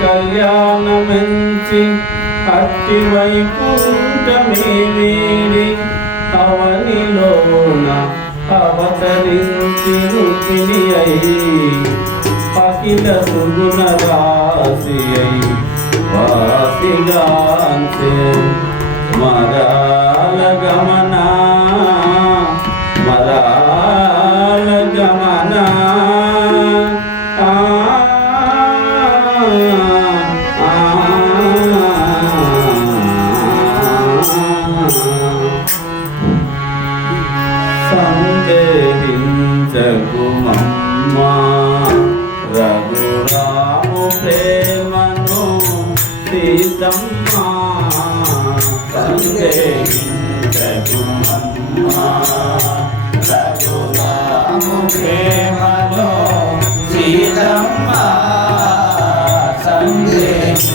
కళ్యాణమంచి అట్టి వైకుంఠమే వేరి అవనిలోన అవతరించి రుచిని అయి అఖిల సుగుణ రాశి అయి వాసిగాంచే మరా సందేహించకుమమ్మా రఘురాము ప్రేమను సీతమ్మా సందేహించకుమమ్మా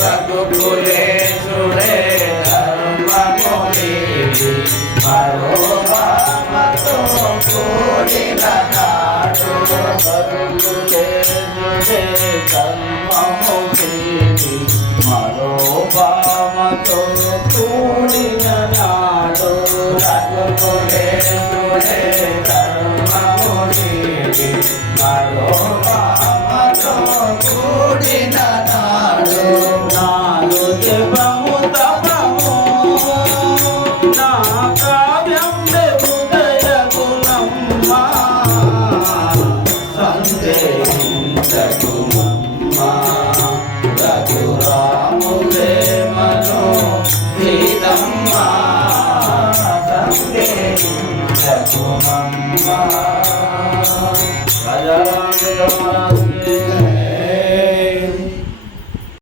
రఘుకులేశుడే ధర్మముని మరోభామతో కూడిన నాడు రఘుకులేశుడే ధర్మముని మరోభామతో కూడిన నాడు రఘుకులేశుడే రఘురాము ప్రేమను సీతమ్మా సందేహించకుమమ్మా రాజారామ